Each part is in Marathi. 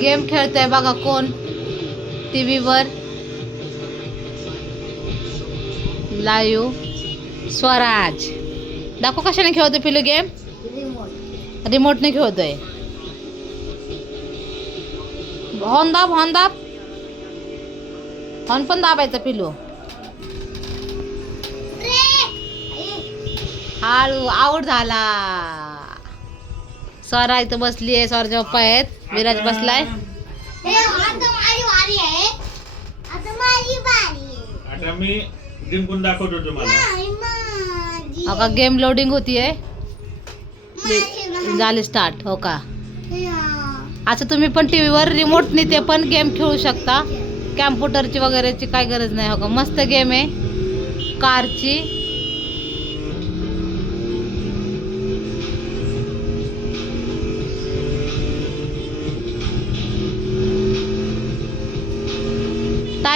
गेम खेळतोय बघा कोण? टी व्हीवर लाईव्ह स्वराज. दाखव कशाने खेळतोय पिलू गेम? रिमोट रिमोटने खेळतोय. हॉर्न दाब हॉर्न दाब हॉर्न पण दाबायचा पिलू. हळू आऊट झाला. स्वरा इथं बसली आहे स्वराच्या पप्पा आहेत विराज बसलाय. आता माझी वारी आहे. आता माझी वारी आहे. आता मी जिंकून दाखवतो तुम्हाला. नाही, माझी. हो. का गेम लोडिंग होतीये. झाली स्टार्ट हो का. अच्छा तुम्ही पण टी व्हीवर रिमोटने ते पण गेम खेळू शकता. कॅम्प्युटरची वगैरेची काय गरज नाही हो का? मस्त गेम आहे. कारची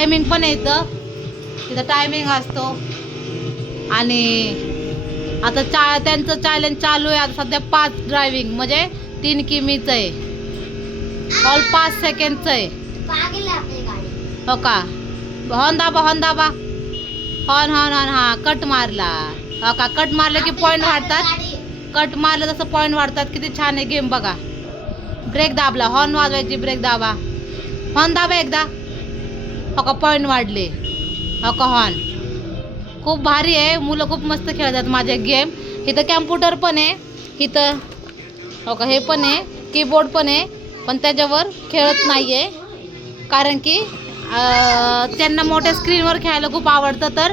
टायमिंग पण येतं. तिथं टायमिंग असतो. आणि आता चा त्यांचं चॅलेंज चालू आहे. आता सध्या पाच ड्रायव्हिंग म्हणजे तीन किमीचं आहे. ऑल पाच सेकंडचं आहे. हो का? हॉर्न दाबा हॉर्न दाबा. हॉर्न हॉर्न हॉर्न हा कट मारला. हो का? कट मारलं की पॉईंट वाढतात. कट मारलं तसं पॉईंट वाढतात. किती छान आहे गेम बघा. ब्रेक दाबला. हॉर्न वाजवायची ब्रेक दाबा. हॉर्न दाबा एकदा. हो अका पॉईंट वाढले. हो का खूप भारी आहे मुलं खूप मस्त खेळतात. माझे गेम इथं कॅम्प्युटर पण आहे. इथं हो का हे पण आहे. कीबोर्ड पण आहे. पण त्याच्यावर खेळत नाही आहे कारण की त्यांना मोठ्या स्क्रीनवर खेळायला खूप आवडतं. तर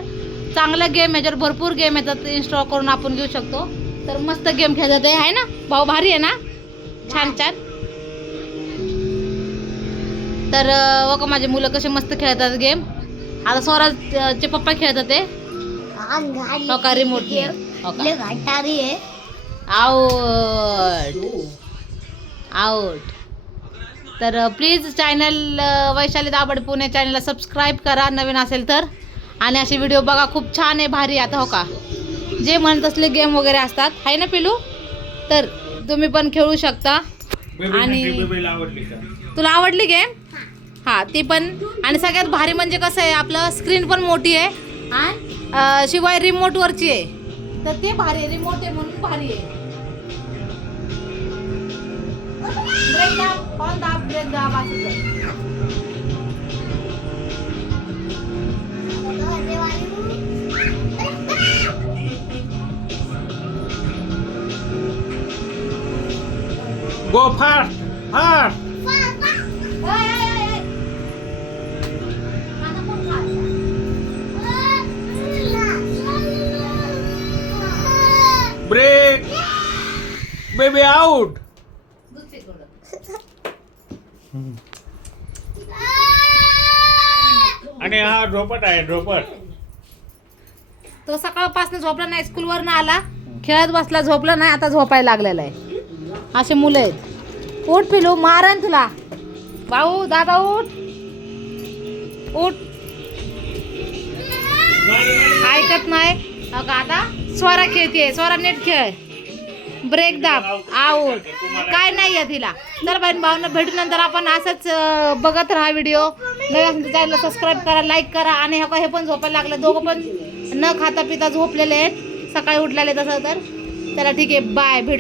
चांगला गेम याच्यावर भरपूर गेम येतात इन्स्टॉल करून आपण घेऊ शकतो. तर मस्त गेम खेळतात. हे आहे ना? भाऊ भारी आहे ना? छान छान. तर बघा माझे मुलं कसे मस्त खेळतात गेम आता स्वराजचे पप्पा खेळतात ते. हो का आहे. आउट आउट तर प्लीज चॅनल वैशाली दाबड पुणे चॅनलला सबस्क्राईब करा नवीन असेल तर. आणि असे व्हिडिओ बघा खूप छान आहे भारी. आता हो का. जे म्हणत असले गेम वगैरे असतात. आहे ना पिलू? तर तुम्ही पण खेळू शकता. बेबी आणि- तुला आवडली गेम हां ती पण. आणि सगळ्यात भारी म्हणजे कसं आहे आपलं स्क्रीन पण मोठी आहे. आणि? शिवाय रिमोटवरची आहे. तर ते भारी आहे रिमोट आहे म्हणून भारी आहे. ब्रेक दाब ऑन दाब ब्रेक दाब असं कर. Go fast baby out. आणि हा झोपट आहे झोपट. तो सकाळपासून झोपला नाही स्कूलवर ना आला. खेळत बसला झोपला नाही आता झोपायला लागलेला आहे. असे मुलं आहेत. उठ पिलू मारन तुला. भाऊ दादा उठ. उठ. ऐकत नाही. का आता स्वरा खेळते स्वरा नीट खेळ. ब्रेक दाब. आऊट काय नाही आहे तिला. तर बहीण भाऊंना भेटून नंतर आपण असंच बघत राहा व्हिडिओ नवीन सबस्क्राईब करा लाईक करा आणि हे का हे पण झोपायला लागलं. दोघं पण न खाता पिता झोपलेले आहेत. सकाळी उठलेले तसं तर. चला ठीक आहे. बाय भेटू